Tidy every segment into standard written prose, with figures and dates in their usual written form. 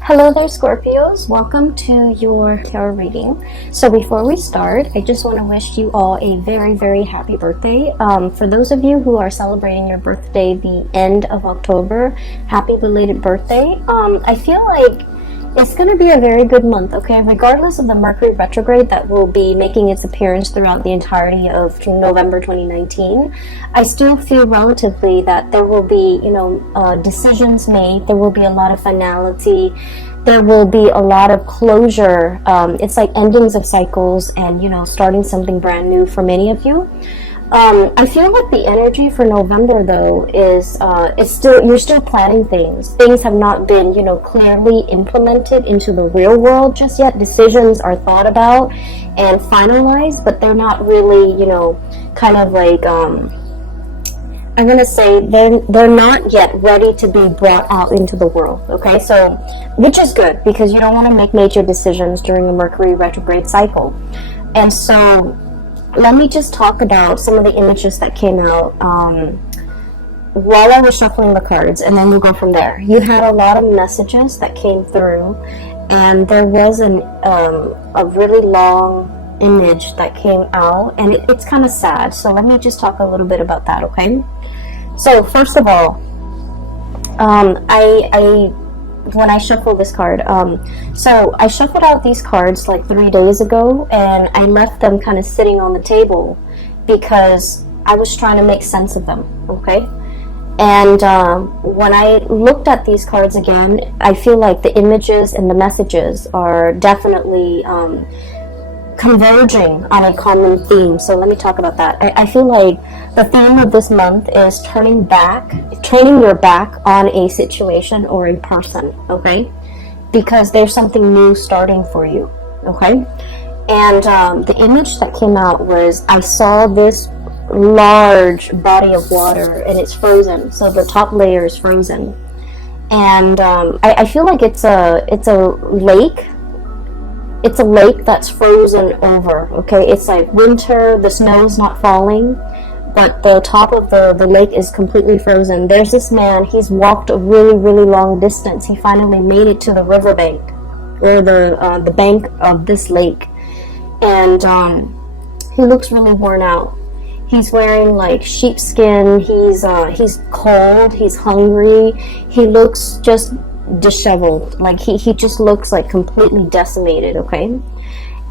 Hello there, Scorpios. Welcome to your tarot reading. So before we start, I just want to wish you all a very, very happy birthday. For those of you who are celebrating your birthday the end of October, happy belated birthday. I feel like it's going to be a very good month, okay? Regardless of the Mercury retrograde that will be making its appearance throughout the entirety of November 2019, I still feel relatively that there will be, decisions made. There will be a lot of finality. There will be a lot of closure. It's like endings of cycles and, starting something brand new for many of you. I feel like the energy for November, though, is you're still planning things. Things have not been, clearly implemented into the real world just yet. Decisions are thought about and finalized, but they're not really, kind of like, I'm going to say they're not yet ready to be brought out into the world, okay? So, which is good, because you don't want to make major decisions during a Mercury retrograde cycle. And so, let me just talk about some of the images that came out while I was shuffling the cards, and then we'll go from there. You had a lot of messages that came through, and there was a really long image that came out, and it's kind of sad. So let me just talk a little bit about that, okay? So first of all, when I shuffled this card, so I shuffled out these cards like 3 days ago, and I left them kind of sitting on the table because I was trying to make sense of them, okay? And when I looked at these cards again, I feel like the images and the messages are definitely converging on a common theme. So let me talk about that. I feel like the theme of this month is turning your back on a situation or a person, okay? Because there's something new starting for you, okay? And the image that came out was, I saw this large body of water and it's frozen. So the top layer is frozen. And I feel like it's a lake. It's a lake that's frozen over, okay? It's like winter, the snow's not falling, but the top of the lake is completely frozen. There's this man, he's walked a really, really long distance. He finally made it to the riverbank, or the bank of this lake. And he looks really worn out. He's wearing like sheepskin, he's cold, he's hungry, he looks just disheveled, like he just looks like completely decimated, okay?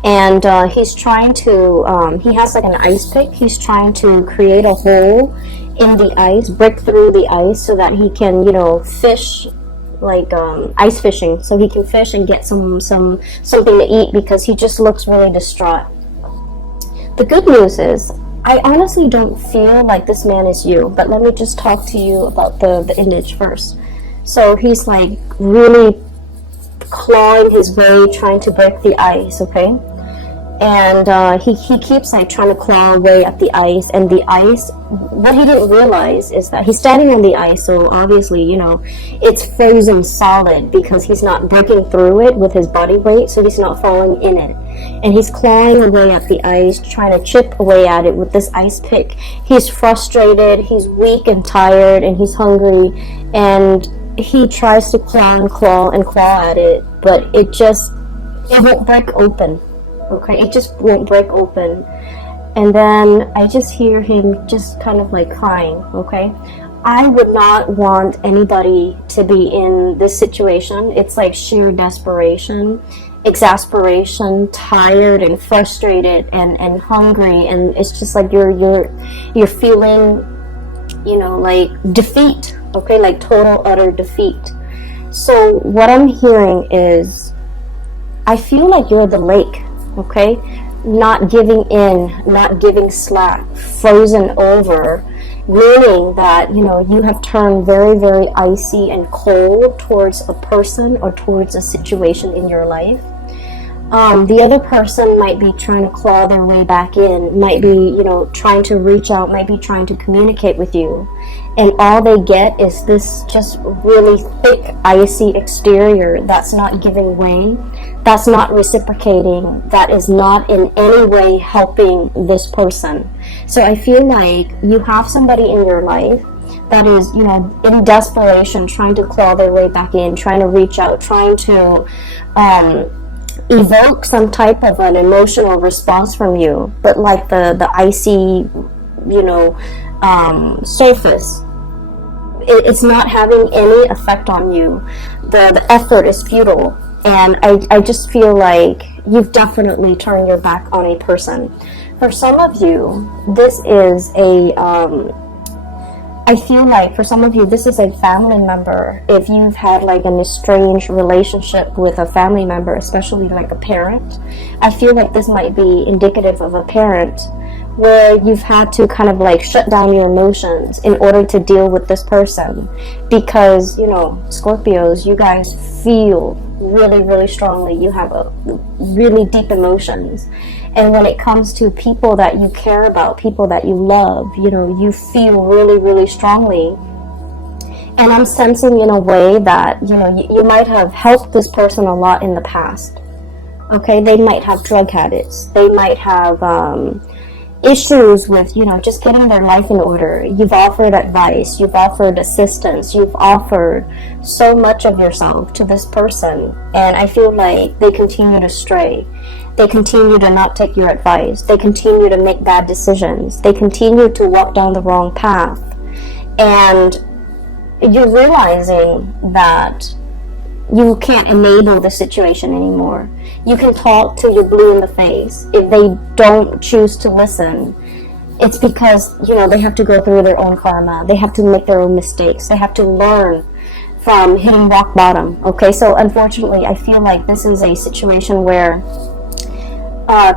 And he's trying to he has like an ice pick. He's trying to create a hole in the ice, break through the ice, so that he can fish, like ice fishing, so he can fish and get something to eat, because he just looks really distraught. The good news is, I honestly don't feel like this man is you, but let me just talk to you about the image first. So he's like really clawing his way, trying to break the ice, okay? And he keeps like trying to claw away at the ice, and the ice, what he didn't realize is that he's standing on the ice, so obviously, it's frozen solid, because he's not breaking through it with his body weight, so he's not falling in it. And he's clawing away at the ice, trying to chip away at it with this ice pick. He's frustrated, he's weak and tired, and he's hungry, and he tries to claw and claw and claw at it, but it won't break open, okay? It just won't break open. And then I just hear him just kind of like crying, okay? I would not want anybody to be in this situation. It's like sheer desperation, exasperation, tired and frustrated and hungry, and it's just like you're feeling, like defeat, okay, like total utter defeat. So what I'm hearing is, I feel like you're the lake, okay, not giving in, not giving slack, frozen over, meaning that you have turned very, very icy and cold towards a person or towards a situation in your life. The other person might be trying to claw their way back in, might be, trying to reach out, might be trying to communicate with you. And all they get is this just really thick, icy exterior that's not giving way, that's not reciprocating, that is not in any way helping this person. So I feel like you have somebody in your life that is, you know, in desperation, trying to claw their way back in, trying to reach out, trying to evoke some type of an emotional response from you, but like the icy, you know, surface, it's not having any effect on you. The effort is futile, and I just feel like you've definitely turned your back on a person. For some of you, this is I feel like for some of you, this is a family member. If you've had like an estranged relationship with a family member, especially like a parent, I feel like this might be indicative of a parent where you've had to kind of like shut down your emotions in order to deal with this person. Because, you know, Scorpios, you guys feel really, really strongly. You have a really deep emotions. And when it comes to people that you care about, people that you love, you know, you feel really, really strongly. And I'm sensing in a way that, you know, you might have helped this person a lot in the past. Okay, they might have drug habits. They might have issues with, you know, just getting their life in order. You've offered advice. You've offered assistance. You've offered so much of yourself to this person. And I feel like they continue to stray. They continue to not take your advice. They continue to make bad decisions. They continue to walk down the wrong path. And you're realizing that you can't enable the situation anymore. You can talk till you're blue in the face. If they don't choose to listen, it's because, you know, they have to go through their own karma. They have to make their own mistakes. They have to learn from hitting rock bottom. Okay, so unfortunately, I feel like this is a situation where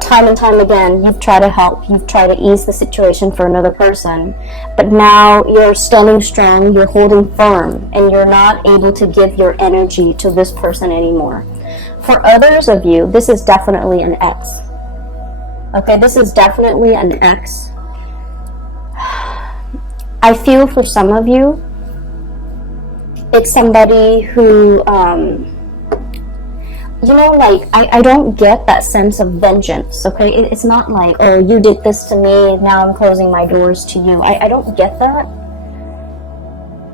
time and time again, you've tried to help, you've tried to ease the situation for another person, but now you're standing strong, you're holding firm, and you're not able to give your energy to this person anymore. For others of you, this is definitely an ex. Okay, this is definitely an ex. I feel for some of you, it's somebody who, you know, like, I don't get that sense of vengeance, okay? It's not like, oh, you did this to me, now I'm closing my doors to you. I don't get that.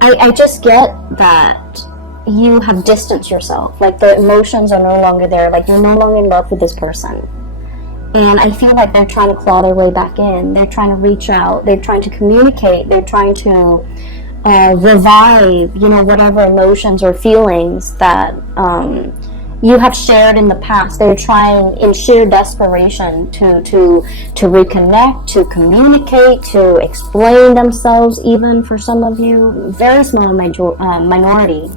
I just get that you have distanced yourself. Like, the emotions are no longer there. Like, you're no longer in love with this person. And I feel like they're trying to claw their way back in. They're trying to reach out. They're trying to communicate. They're trying to revive, you know, whatever emotions or feelings that you have shared in the past. They're trying in sheer desperation to reconnect, to communicate, to explain themselves, even for some of you, very small minority.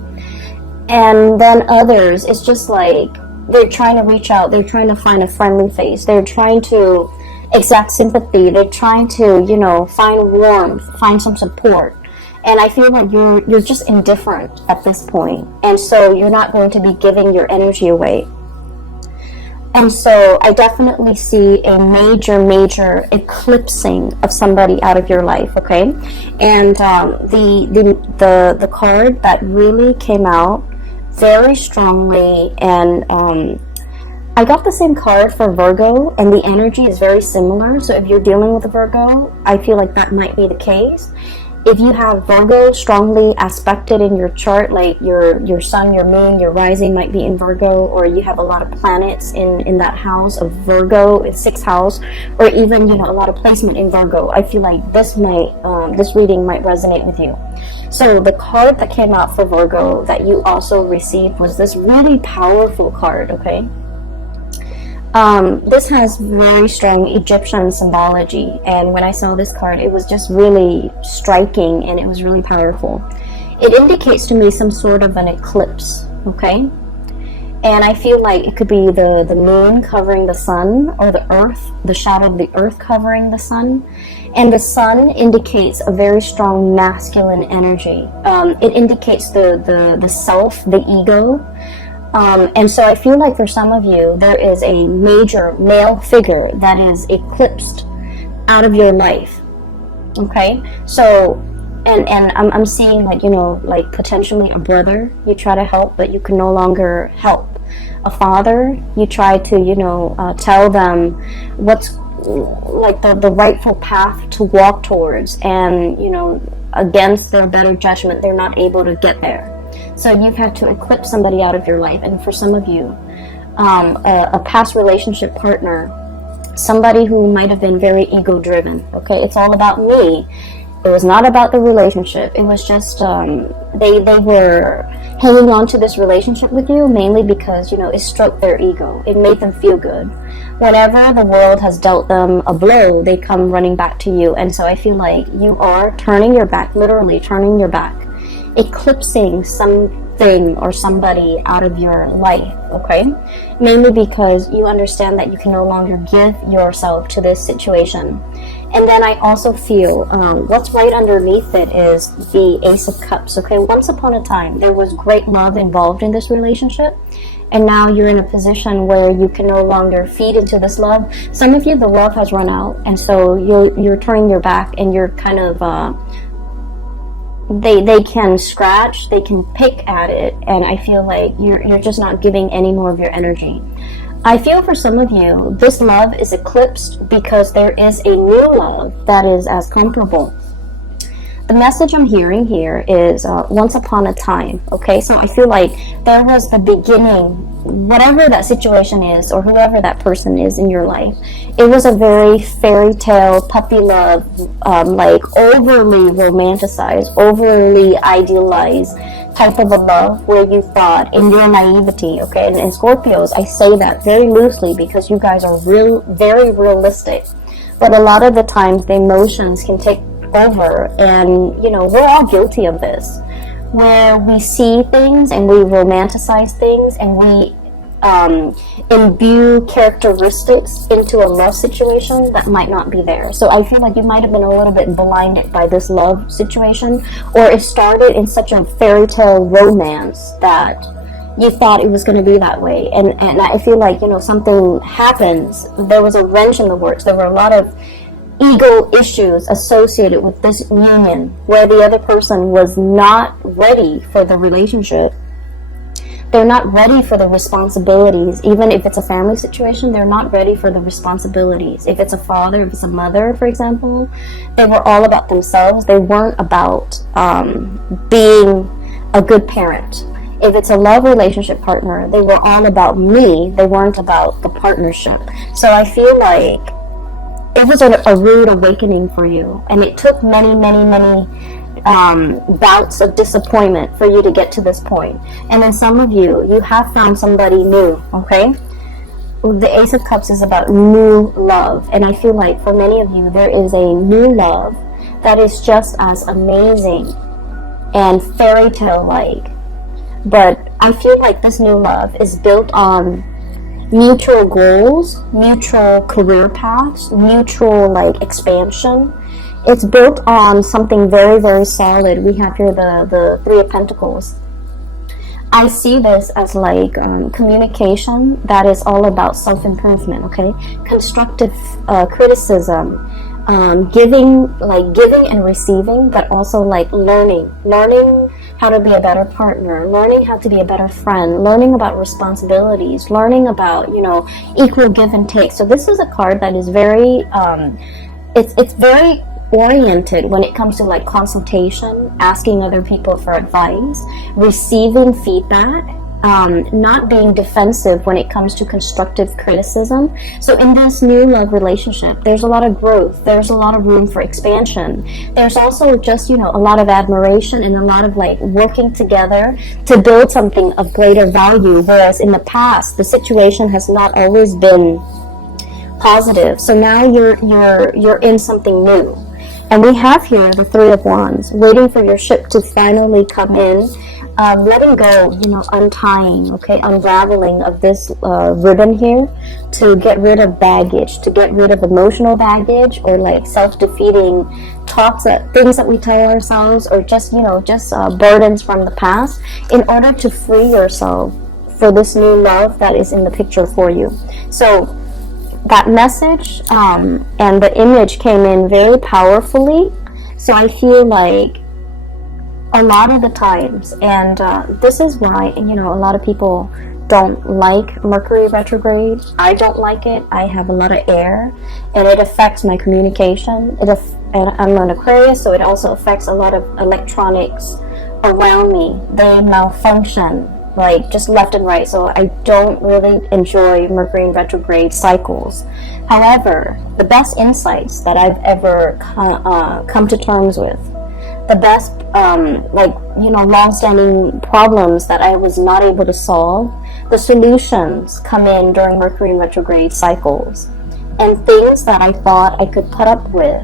And then others, it's just like they're trying to reach out, they're trying to find a friendly face, they're trying to exact sympathy, they're trying to, you know, find warmth, find some support. And I feel like you're just indifferent at this point. And so you're not going to be giving your energy away. And so I definitely see a major eclipsing of somebody out of your life, okay? And the card that really came out very strongly, and I got the same card for Virgo, and the energy is very similar. So if you're dealing with a Virgo, I feel like that might be the case. If you have Virgo strongly aspected in your chart, like your sun, your moon, your rising might be in Virgo, or you have a lot of planets in that house of Virgo, in 6th house, or even, you know, a lot of placement in Virgo, I feel like this reading might resonate with you. So the card that came out for Virgo that you also received was this really powerful card, okay? This has very strong Egyptian symbology, and when I saw this card, it was just really striking, and it was really powerful. It indicates to me some sort of an eclipse, okay? And I feel like it could be the moon covering the sun, or the earth, the shadow of the earth covering the sun. And the sun indicates a very strong masculine energy. It indicates the self, the ego. And so I feel like for some of you, there is a major male figure that is eclipsed out of your life. Okay? So, and I'm seeing, like, you know, like potentially a brother you try to help, but you can no longer help. A father, you try to, you know, tell them what's like the rightful path to walk towards. And, you know, against their better judgment, they're not able to get there. So you've had to eclipse somebody out of your life. And for some of you, a past relationship partner, somebody who might have been very ego driven. Okay, it's all about me. It was not about the relationship. It was just they were hanging on to this relationship with you mainly because, you know, it stroked their ego. It made them feel good. Whenever the world has dealt them a blow, they come running back to you. And so I feel like you are turning your back, literally turning your back, eclipsing something or somebody out of your life, okay? Mainly because you understand that you can no longer give yourself to this situation. And then I also feel what's right underneath it is the Ace of Cups, okay? Once upon a time, there was great love involved in this relationship. And now you're in a position where you can no longer feed into this love. Some of you, the love has run out. And so you're turning your back and you're kind of... They can scratch, they can pick at it, and I feel like you're just not giving any more of your energy. I feel for some of you, this love is eclipsed because there is a new love that is as comparable. The message I'm hearing here is once upon a time, okay? So I feel like there was the beginning, whatever that situation is or whoever that person is in your life. It was a very fairy tale, puppy love, like overly romanticized, overly idealized type of a love where you thought in your naivety, okay? And Scorpios, I say that very loosely because you guys are very realistic. But a lot of the times the emotions can take over, and you know, we're all guilty of this, where we see things and we romanticize things and we imbue characteristics into a love situation that might not be there. So I feel like you might have been a little bit blinded by this love situation, or it started in such a fairy tale romance that you thought it was going to be that way, and I feel like, you know, something happens, there was a wrench in the works, there were a lot of ego issues associated with this union where the other person was not ready for the relationship. They're not ready for the responsibilities. Even if it's a family situation, they're not ready for the responsibilities. If it's a father, if it's a mother, for example, they were all about themselves. They weren't about being a good parent. If it's a love relationship partner, they were all about me. They weren't about the partnership. So I feel like it was a rude awakening for you, and it took many bouts of disappointment for you to get to this point. And then some of you have found somebody new, okay? The Ace of Cups is about new love, and I feel like for many of you there is a new love that is just as amazing and fairy tale like. But I feel like this new love is built on mutual goals, mutual career paths, mutual like expansion. It's built on something very solid. We have here the Three of Pentacles. I see this as like communication that is all about self-improvement, okay? Constructive criticism, giving and receiving, but also like learning how to be a better partner, learning how to be a better friend, learning about responsibilities, learning about, you know, equal give and take. So this is a card that is very it's very oriented when it comes to like consultation, asking other people for advice, receiving feedback, not being defensive when it comes to constructive criticism. So in this new love relationship, there's a lot of growth, there's a lot of room for expansion, there's also just, you know, a lot of admiration and a lot of like working together to build something of greater value, whereas in the past the situation has not always been positive. So now you're in something new. And we have here the Three of Wands, waiting for your ship to finally come in, letting go, you know, untying, okay, unraveling of this ribbon here to get rid of baggage, to get rid of emotional baggage or like self-defeating things that we tell ourselves, or just, you know, burdens from the past, in order to free yourself for this new love that is in the picture for you. So that message and the image came in very powerfully. So I feel like a lot of the times, and this is why, you know, a lot of people don't like Mercury retrograde. I don't like it. I have a lot of air, and it affects my communication. And I'm an Aquarius, so it also affects a lot of electronics around me. They malfunction, like just left and right. So I don't really enjoy Mercury retrograde cycles. However, the best insights that I've ever come to terms with, the best long-standing problems that I was not able to solve, the solutions come in during Mercury retrograde cycles. And things that I thought I could put up with,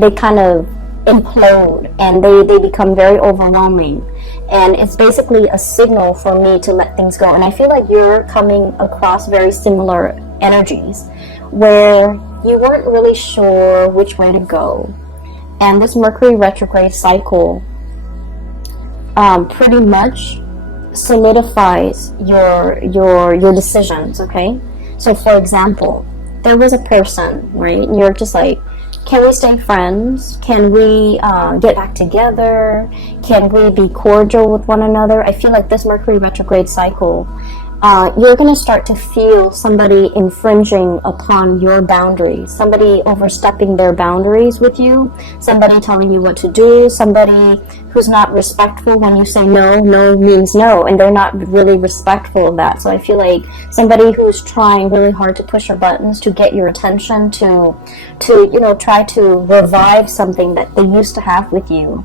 they kind of implode, and they become very overwhelming. And it's basically a signal for me to let things go. And I feel like you're coming across very similar energies where you weren't really sure which way to go. And this Mercury retrograde cycle pretty much solidifies your decisions, okay? So for example, there was a person, right? And you're just like, can we stay friends? Can we get back together? Can we be cordial with one another? I feel like this Mercury retrograde cycle, you're going to start to feel somebody infringing upon your boundaries, somebody overstepping their boundaries with you, somebody telling you what to do, somebody who's not respectful when you say no. No means no, and they're not really respectful of that. So I feel like somebody who's trying really hard to push your buttons to get your attention, to try to revive something that they used to have with you.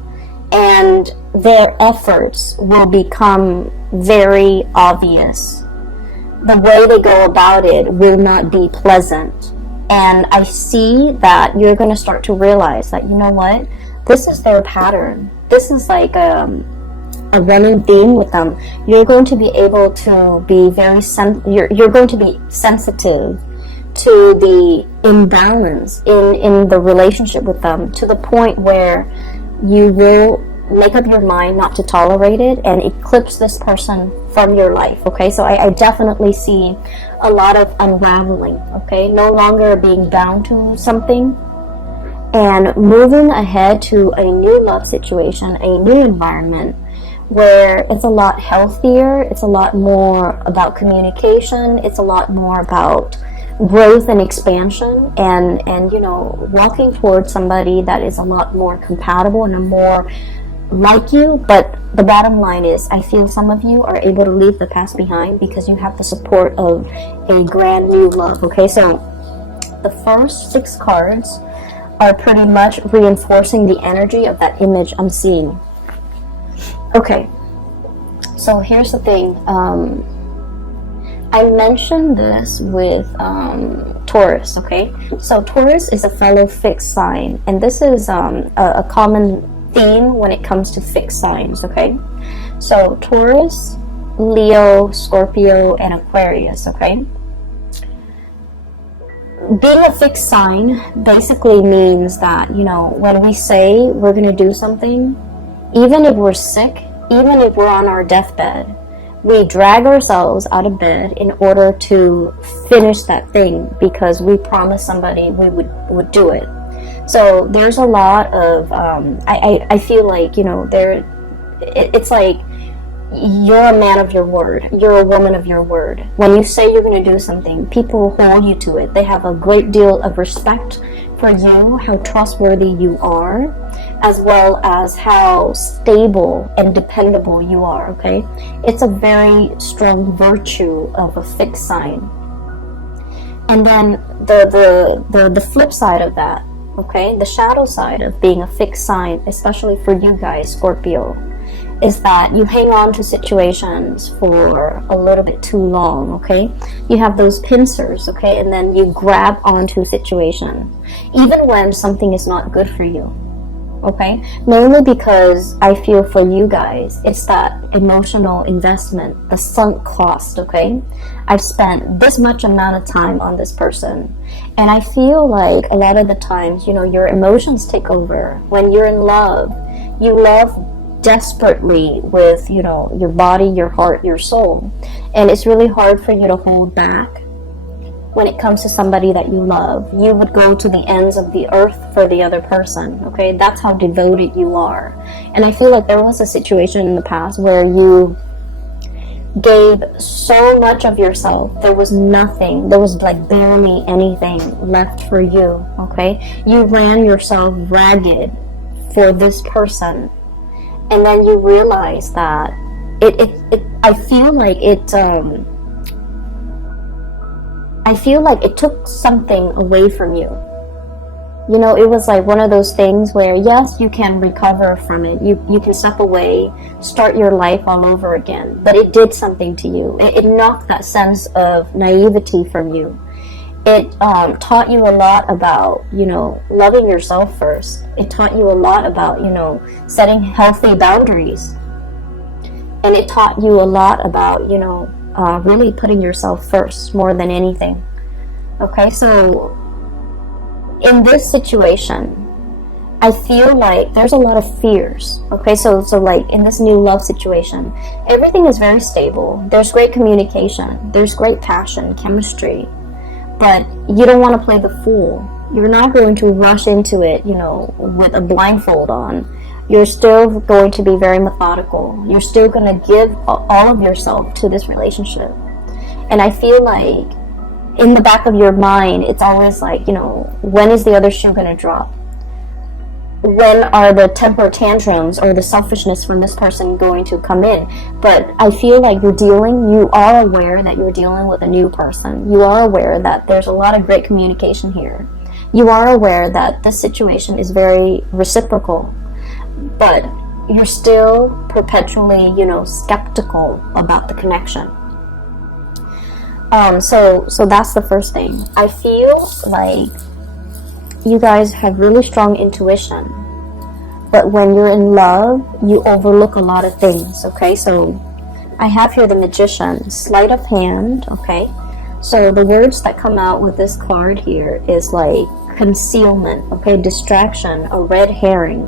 And their efforts will become very obvious. The way they go about it will not be pleasant. And I see that you're going to start to realize that, you know what, this is their pattern. This is like a running theme with them. You're going to be able to be you're going to be sensitive to the imbalance in the relationship with them, to the point where you will make up your mind not to tolerate it and eclipse this person from your life, okay? So I definitely see a lot of unraveling, okay? No longer being bound to something and moving ahead to a new love situation, a new environment where it's a lot healthier, it's a lot more about communication, it's a lot more about growth and expansion, and walking towards somebody that is a lot more compatible and a more like you. But the bottom line is, I feel some of you are able to leave the past behind because you have the support of a grand new love, okay? So the first 6 cards are pretty much reinforcing the energy of that image I'm seeing. Okay, so here's the thing. I mentioned this with Taurus, okay? So Taurus is a fellow fixed sign, and this is a common theme when it comes to fixed signs, okay? So Taurus, Leo, Scorpio, and Aquarius, okay? Being a fixed sign basically means that, when we say we're going to do something, even if we're sick, even if we're on our deathbed, we drag ourselves out of bed in order to finish that thing because we promised somebody we would do it. So there's a lot of, I feel like, it's like you're a man of your word. You're a woman of your word. When you say you're going to do something, people hold you to it. They have a great deal of respect for you, how trustworthy you are, as well as how stable and dependable you are, okay? It's a very strong virtue of a fixed sign. And then the flip side of that, okay, the shadow side of being a fixed sign, especially for you guys, Scorpio, is that you hang on to situations for a little bit too long, okay? You have those pincers, okay? And then you grab onto situations, even when something is not good for you, okay? Mainly because I feel for you guys, it's that emotional investment, the sunk cost, okay? I've spent this much amount of time on this person, and I feel like a lot of the times, your emotions take over. When you're in love, you love desperately with your body, your heart, your soul, and it's really hard for you to hold back when it comes to somebody that you love. You would go to the ends of the earth for the other person, okay? That's how devoted you are. And I feel like there was a situation in the past where you gave so much of yourself. There was nothing, there was like barely anything left for you, okay? You ran yourself ragged for this person, and then you realize that I feel like it took something away from you. You know, it was like one of those things where, yes, you can recover from it. You can step away, start your life all over again. But it did something to you. It knocked that sense of naivety from you. It taught you a lot about, you know, loving yourself first. It taught you a lot about, you know, setting healthy boundaries. And it taught you a lot about, you know, really putting yourself first more than anything. Okay, so in this situation, I feel like there's a lot of fears. Okay, so like in this new love situation, everything is very stable. There's great communication. There's great passion, chemistry. But you don't want to play the fool. You're not going to rush into it, you know, with a blindfold on. You're still going to be very methodical. You're still going to give all of yourself to this relationship. And I feel like in the back of your mind, it's always like, you know, when is the other shoe going to drop? When are the temper tantrums or the selfishness from this person going to come in? But I feel like you are aware that you're dealing with a new person. You are aware that there's a lot of great communication here. You are aware that this situation is very reciprocal. But you're still perpetually, you know, skeptical about the connection. So that's the first thing. I feel like you guys have really strong intuition, but when you're in love, you overlook a lot of things, okay? So I have here the Magician, sleight of hand, okay? So the words that come out with this card here is like concealment, okay? Distraction, a red herring.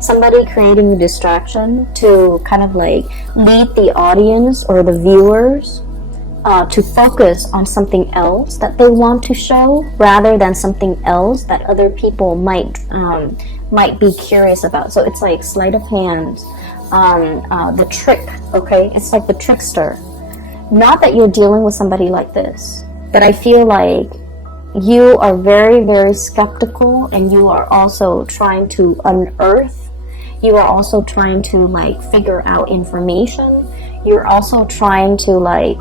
Somebody creating a distraction to kind of like lead the audience or the viewers to focus on something else that they want to show rather than something else that other people might be curious about. So it's like sleight of hand, the trick, okay? It's like the trickster. Not that you're dealing with somebody like this, but I feel like you are very, very skeptical, and you are also trying to unearth. You are also trying to like figure out information. You're also trying to like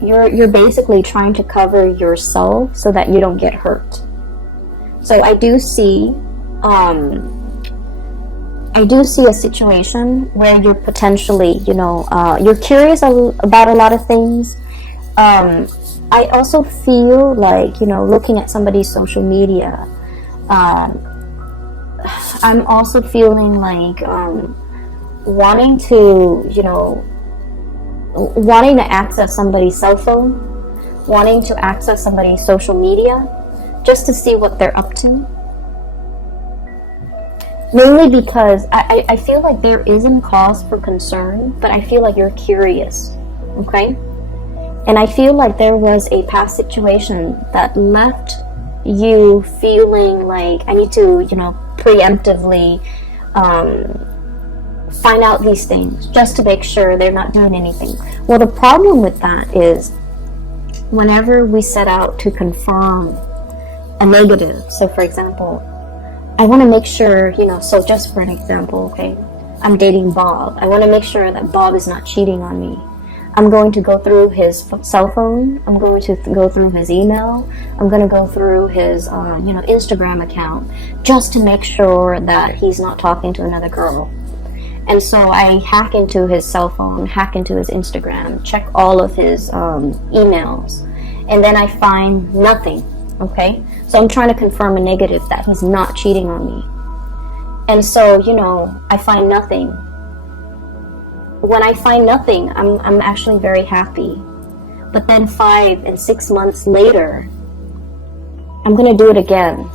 you're basically trying to cover yourself so that you don't get hurt. So I do see a situation where you're potentially, you know, you're curious about a lot of things. I also feel like, you know, looking at somebody's social media, I'm also feeling like wanting to access somebody's cell phone, wanting to access somebody's social media, just to see what they're up to. Mainly because I feel like there isn't cause for concern, but I feel like you're curious, okay? And I feel like there was a past situation that left you feeling like I need to, you know, preemptively find out these things just to make sure they're not doing anything. Well, the problem with that is whenever we set out to confirm a negative, so for example, I want to make sure, you know, so just for an example, okay, I'm dating Bob. I want to make sure that Bob is not cheating on me. I'm going to go through his cell phone. I'm going to go through his email. I'm going to go through his, Instagram account just to make sure that he's not talking to another girl. And so I hack into his cell phone, hack into his Instagram, check all of his emails, and then I find nothing, okay? So I'm trying to confirm a negative that he's not cheating on me. And so, you know, I find nothing. When I find nothing, I'm actually very happy. But then 5 and 6 months later, I'm going to do it again.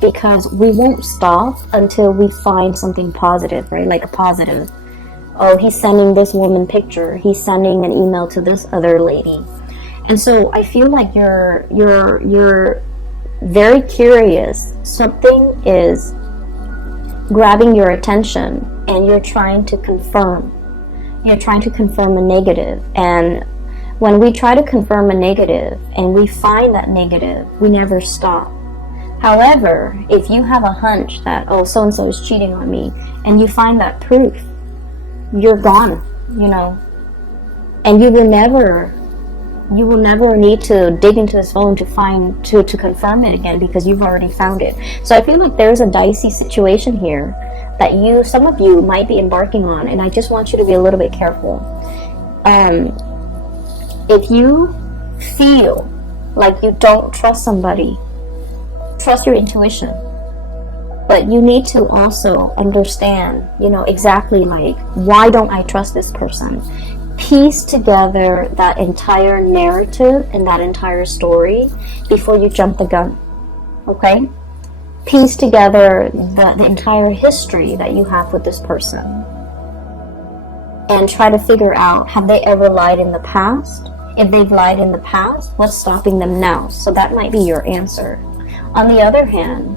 Because we won't stop until we find something positive, right? Like a positive. Oh, he's sending this woman picture. He's sending an email to this other lady. And so I feel like you're very curious. Something is grabbing your attention and you're trying to confirm. you're trying to confirm a negative. And when we try to confirm a negative and we find that negative, we never stop. However, if you have a hunch that, oh, so-and-so is cheating on me, and you find that proof, you're gone, and you will never need to dig into this phone to confirm it again, because you've already found it. So I feel like there's a dicey situation here that some of you might be embarking on, and I just want you to be a little bit careful. If you feel like you don't trust somebody, trust your intuition. But you need to also understand, exactly like, why don't I trust this person? Piece together that entire narrative and that entire story before you jump the gun. Okay? Piece together the entire history that you have with this person. And try to figure out, have they ever lied in the past? If they've lied in the past, what's stopping them now? So that might be your answer. On the other hand,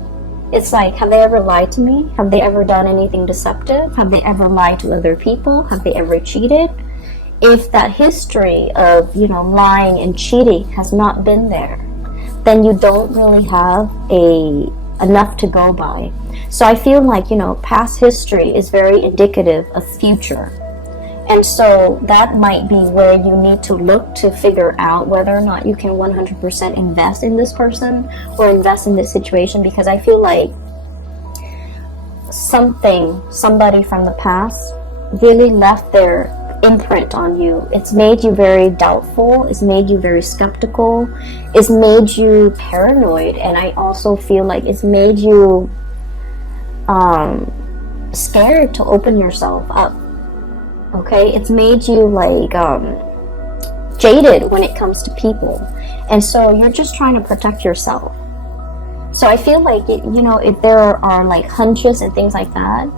it's like, have they ever lied to me? Have they ever done anything deceptive? Have they ever lied to other people? Have they ever cheated? If that history of, lying and cheating has not been there, then you don't really have enough to go by. So I feel like, past history is very indicative of future. And so that might be where you need to look to figure out whether or not you can 100% invest in this person or invest in this situation, because I feel like somebody from the past really left their imprint on you. It's made you very doubtful. It's made you very skeptical. It's made you paranoid. And I also feel like it's made you scared to open yourself up. Okay, it's made you like jaded when it comes to people, and so you're just trying to protect yourself. So I feel like if there are like hunches and things like that,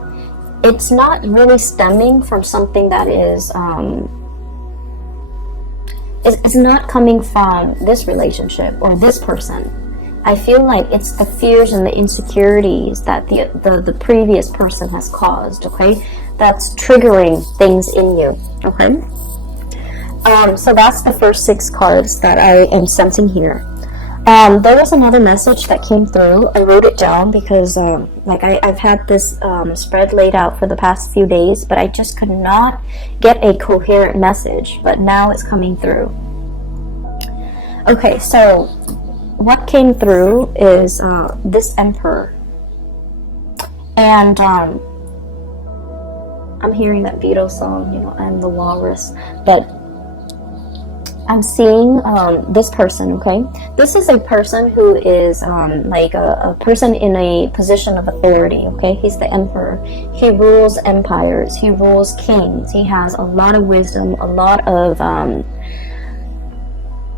it's not really stemming from something that is it's not coming from this relationship or this person. I feel like it's the fears and the insecurities that the previous person has caused, okay? That's triggering things in you, okay? So that's the first 6 cards that I am sensing here. There was another message that came through. I wrote it down because I've had this spread laid out for the past few days, but I just could not get a coherent message, but now it's coming through. Okay, so what came through is this Emperor, and I'm hearing that Beatles song, I'm the walrus, but I'm seeing this person, okay? This is a person who is like a person in a position of authority, okay? He's the Emperor. He rules empires. He rules kings. He has a lot of wisdom, a lot of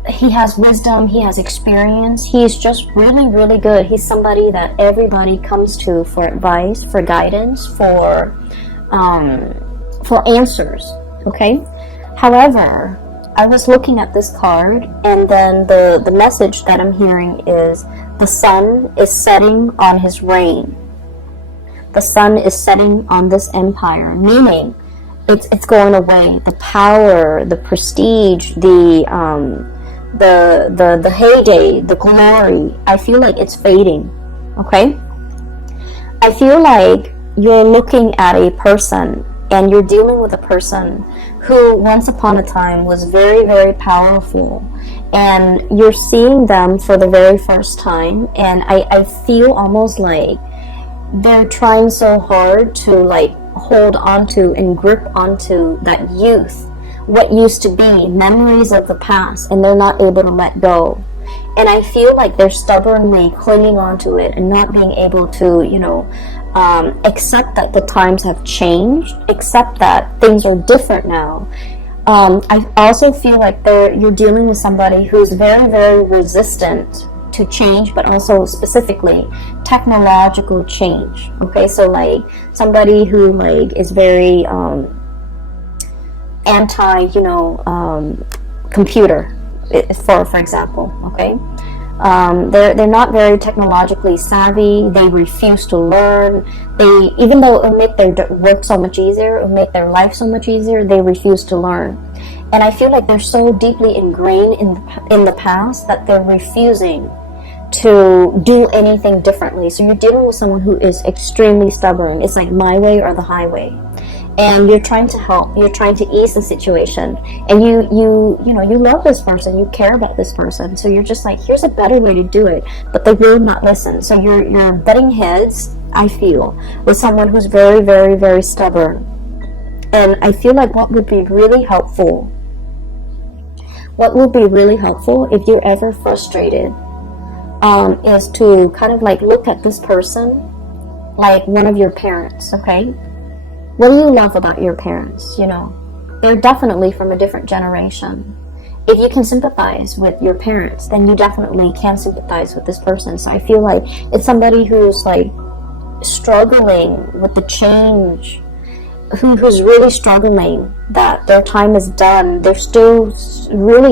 he has wisdom, he has experience. He's just really, really good. He's somebody that everybody comes to for advice, for guidance, for answers, okay? However, I was looking at this card, and then the message that I'm hearing is the sun is setting on his reign. The sun is setting on this empire, meaning it's going away. The power, the prestige, the heyday, the glory, I feel like it's fading, okay? I feel like you're looking at a person, and you're dealing with a person who once upon a time was very, very powerful, and you're seeing them for the very first time, and I feel almost like they're trying so hard to like hold onto and grip onto that youth, what used to be, memories of the past, and they're not able to let go. And I feel like they're stubbornly clinging onto it and not being able to, accept that the times have changed, accept that things are different now. I also feel like you're dealing with somebody who's very, very resistant to change, but also specifically technological change. Okay, so like somebody who like is very anti, computer, for example. Okay, They're not very technologically savvy. They refuse to learn. They, even though it will make their work so much easier, it will make their life so much easier, they refuse to learn. And I feel like they're so deeply ingrained in the past that they're refusing to do anything differently. So you're dealing with someone who is extremely stubborn. It's like my way or the highway. And you're trying to help, you're trying to ease the situation, and you love this person, you care about this person, so you're just like, here's a better way to do it, but they will not listen. So you're butting heads, I feel, with someone who's very, very, very stubborn. And I feel like what would be really helpful if you're ever frustrated, is to kind of like look at this person like one of your parents, okay? What do you love about your parents? You know, they're definitely from a different generation. If you can sympathize with your parents, then you definitely can sympathize with this person. So I feel like it's somebody who's like struggling with the change, who's really struggling that their time is done. They're still really